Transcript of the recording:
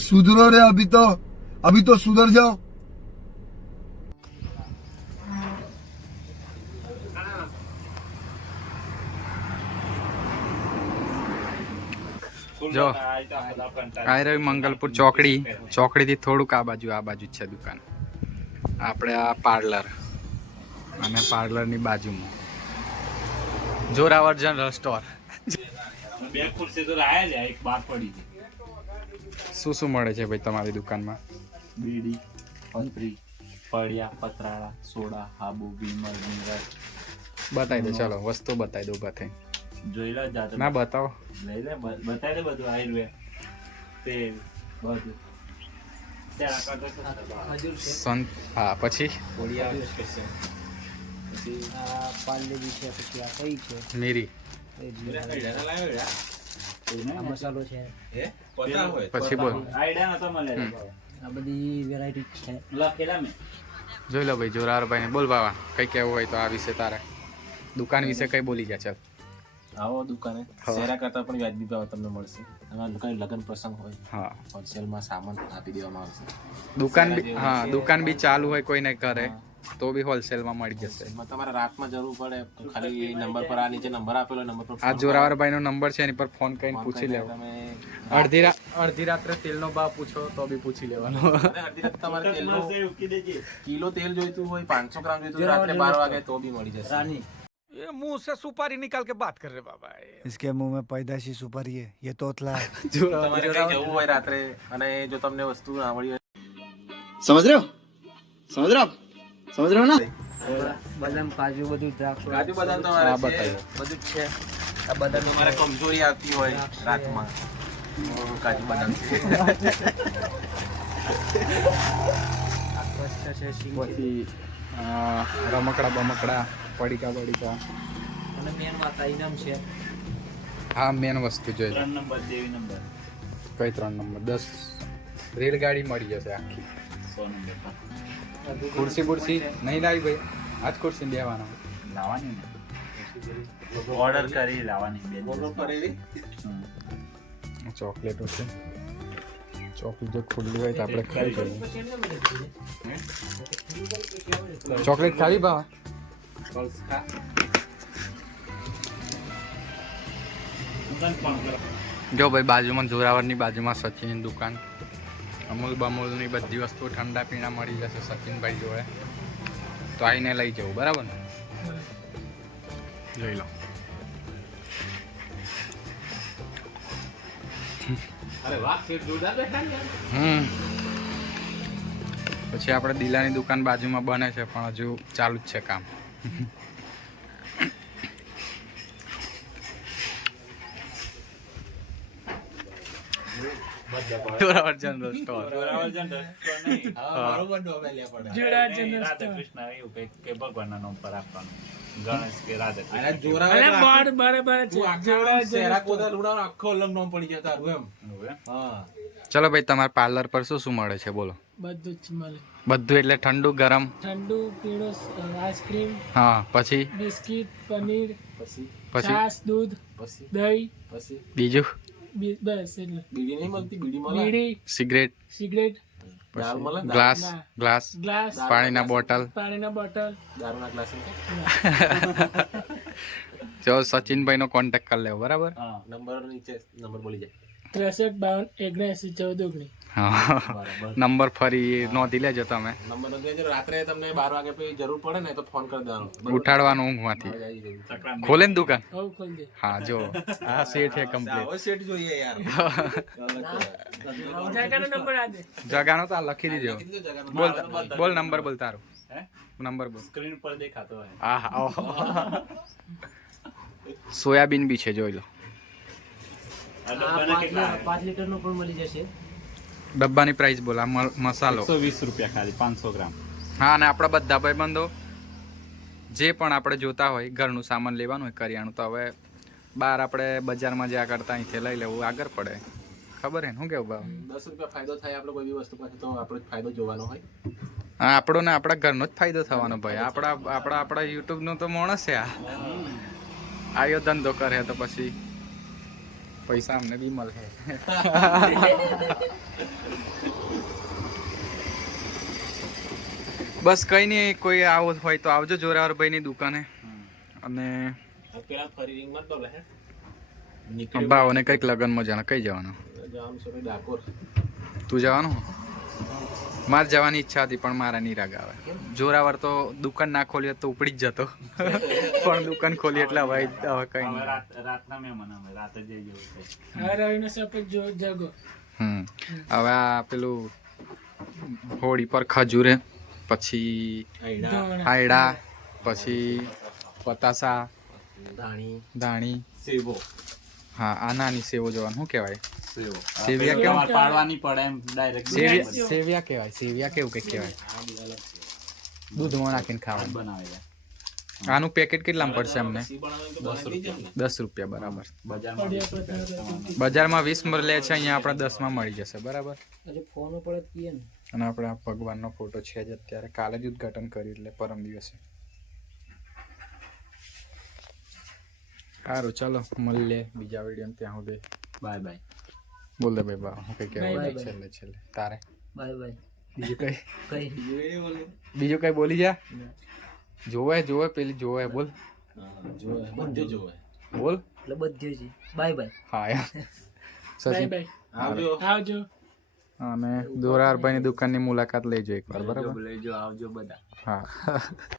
सुधरो रे अभी तो अभी तो सुधर जाओ જો આ રહ્યું મંગલપુર ચોકડી ચોકડીથી થોડુંક આ બાજુ આ બાજુ જ છે દુકાન આપણે આ પાર્લર અને પાર્લરની બાજુમાં જોરાવર જનરલ સ્ટોર બે ખુરશી તો લાયા છે એક બાર પડી છે શું શું મળે છે ભાઈ તમારી દુકાનમાં? બીડી પતરી પડિયા પતરાળા સોડા હાબુ વિમલ મિનરલ બતાવી દો ચાલો વસ્તુ બતાવી દો ઊભા થઈ જોઈ લો જાતે ના બતાવો. લઈ લે બતાવી દે બધું આયુર્વેદ તેલ બધું. સંત હા પછી? પાર્લેજી છે. પછી આ કઈ છે? મીરી. આ મસાલો પછી બોલ. આઈડિયા નતો મળે આ બધી વેરાયટી છે. લખેલા મેં. જોઈ લો ભાઈ જોરાવરભાઈ ને બોલ બાવા કઈ કેવું હોય તો આ વિશે તારે. દુકાન વિશે કઈ બોલી જા ચાલ. આવો દુકાને. શેરા કરતા પણ વ્યાજબી ભાવ તમને મળશે. એમાં દુકાન લગ્ન પ્રસંગ હોય હા. હોલસેલમાં સામાન આપી દેવામાં આવશે. દુકાન બી હા દુકાન બી ચાલુ હોય કોઈને કરે તો બી હોલસેલમાં મળી જશે એમાં તમારે રાતમાં જરૂર પડે તો ખાલી એ નંબર પર આ નીચે નંબર આપેલો નંબર પર આ phone કરો. જોરાવરભાઈ નો નંબર છે એની પર ફોન કરીને ફોન પૂછી કરીને લેવો તમે અડધી રાત અડધી રાત્રે તેલનો ભાવ પૂછો તો બી પૂછી લેવાનો અને અડધી રાતે તમારે તેલનો ઉકી દેજે કિલો તેલ જોઈતું હોય પાંચસો ગ્રામ જોઈતું હોય રાત્રે બાર વાગે તો બી મળી જશે રાની इसके मुंह में पैदाशी सुपारी है ये तोतला है તમારે કઈ જવું હોય રાત્રે અને જો તમને વસ્તુ ના મળી હોય समझ रहे हो समझ સમજ રહ્યો ને? બદામ કાજુ બધું દ્રાક્ષ કાજુ બદામ તમારે છે બધું છે. આ બદામ તમારે કમજોરી આવતી હોય રાતમાં. કાજુ બદામ. છે પછી રમકડા બમકડા પડીકા પડીકા. અને મેન વાત ઇનામ છે. હા મેન વસ્તુ જોઈએ ત્રણ નંબર દેવી નંબર. કઈ ત્રણ નંબર? દસ. રેલગાડી મળી જશે આખી. સો નંબર ખુરશી બુરશી નહીં લાવી ભાઈ. આજ ખુરશી બેવાનો લાવવાની ને. ઓર્ડર કરી લાવવાની બોલો કરેલી? ચોકલેટો છે ચોકલેટ જો ખુલ્લી હોય તો આપણે ખાઈ જઈએ ચોકલેટ ખાવી ભાવ? જો ભાઈ બાજુમાં જોરાવરની બાજુમાં સચિનની દુકાન. અમૂલ બમૂલની બધી વસ્તુ ઠંડા પીણા મળી જશે સચિનભાઈ જોડે. તો આવીને લઈ જવું બરાબર ને? લઈ લો. હમ. પછી આપણે દિલાની દુકાન બાજુમાં બને છે પણ હજુ ચાલુ જ છે કામ. Zoravar general store Zoravar general store નહીં. મારું બંધ હવે પડે. જોરાવર જનરલ સ્ટોર કૃષ્ણ એવું કંઈક કે ભગવાનના નામ પર આપવાનું ગણેશ કે રાધા અરે જોરાવર તું જોરાવર ચહેરા કોદા લુણાનો આખો અલગ નામ પડી જાય તારું એમ. હા. ચલો ભાઈ તમારા પાર્લર પર શું શું મળે છે? બોલો. બધું જ મળે. બધું એટલે ઠંડુ ગરમ? ઠંડુ પીળો આઈસ્ક્રીમ હા પછી? બિસ્કિટ પનીર પછી? પછી? છાશ દૂધ પછી? દહીં. પછી? બીજું? બસ એટલે. બીડી નહીં મળતી બીડી મળે. બીડી cigarette. Cigarette. Glass glass glass પાણીના બોટલ. પાણીના બોટલ. દારૂના ગ્લાસ જો સચિનભાઈ નો કોન્ટેક્ટ કરી લેવો બરાબર? નંબર નીચે નંબર બોલી જાય. ત્રેસઠ બાવન ઓગણએંસી ચૌદ ઓગણી નંબર ફરી નોંધી લેજો તમે. નંબર નોંધી લેજો. રાત્રે તમને બાર વાગે પછી જરૂર પડે ને તો ફોન કરી દેવાનો. ઉઠાડવાનું ઊંઘમાંથી. ખોલે ને દુકાન? હા જો. આ સેટ છે કમ્પ્લીટ સેટ જોઈએ યાર. જાગાનો નંબર આ દે. જગાનો તો આ લખી દીજો બોલ બોલ નંબર બોલ તારો. હે? નંબર બોલ. સ્ક્રીન પર દેખાતો હોય. આ હા સોયાબીન બી છે જોઈ લો. પાંચ લીટરનો પણ મળી જશે. ડબ્બાની પ્રાઇસ બોલા મ- મસાલો. એકસો વીસ રૂપિયા ખાલી પાંચસો ગ્રામ. હા અને આપણા બધા ભાઈબંધો જે પણ આપણે જોતા હોય ઘરનું સામાન લેવાનું હોય કરિયાણું તો હવે બહાર આપણે બજારમાં જ્યાં કરતા અહીંથી લઈ લેવું આગળ પડે. ખબર હે શું કેવું ભાવ? દસ રૂપિયા ફાયદો થાય આપણે કોઈ બી વસ્તુ પાસે તો આપણે જ ફાયદો જોવાનો હોય. હા આપણો ને આપણા ઘરનો જ ફાયદો થવાનો ભાઈ. આપણા આપણા આપણા યુટ્યુબનો તો માણસ છે આ. આયો ધંધો કરે તો પછી પૈસા અમને બી મળે. બસ કઈ નહીં કોઈ આવો હોય તો આવજો જોરાવર ભાઈની દુકાને અને ભાવને કંઈક લગ્નમાં જાણે કઈ જવાનું? તું જવાનું? મારે જવાની ઈચ્છા હતી પણ મારા નહીં રાગ આવે. જોરાવર તો દુકાન ના ખોલી તો ઉપડી જ જતો. પણ દુકાન ખોલી એટલે હવે હવે કઈ નહીં. રાતના મહેમાન અમે રાતે જઈ જવું છે. આ રવિનો સફેદ જો જગો. હમ. હવે આ પેલું હોળી પર ખજૂરે પછી હાયડા આયડા પછી પતાસા ધાણી. ધાણી. સેવો. હા આ નાની સેવો જોવાનું શું કહેવાય? સેવો. સેવિયા કેમ? પાડવાની પડે એમ ડાયરેક્ટ સેવિયા સેવિયા કહેવાય સેવિયા કેવું કંઈક કહેવાય. દૂધમાં નાખીને ખાવાનું. બનાવે આનું પેકેટ કેટલામાં પડશે અમને? દસ રૂપિયા બરાબર. બજારમાં વીસ મળે. છે અહીંયા આપણે દસમાં મળી જશે બરાબર. અને આપણે આ ભગવાનનો ફોટો છે જ અત્યારે. કાલે જ ઉદઘાટન કર્યું એટલે પરમ દિવસે. સારું ચાલો મળીએ બીજા વીડિયો ત્યાં સુધી. Bye bye. બોલ દે ભાઈ બા હું કઈ કહેવાય છેલ્લે છેલ્લે. તારે? Bye bye. બીજું કઈ? કઈ બીજું કઈ બોલી જા. જોવે જોવે પેલી જોવે બોલ. હા, જોવે. જોવે. બોલ. એટલે બધું જ. Bye bye. હા યાર બાય સચિન. બાય. આવજો. આવજો. અને દોરારભાઈની દુકાનની મુલાકાત લેજો એકવાર બરાબર? લેજો આવજો બધા. હા.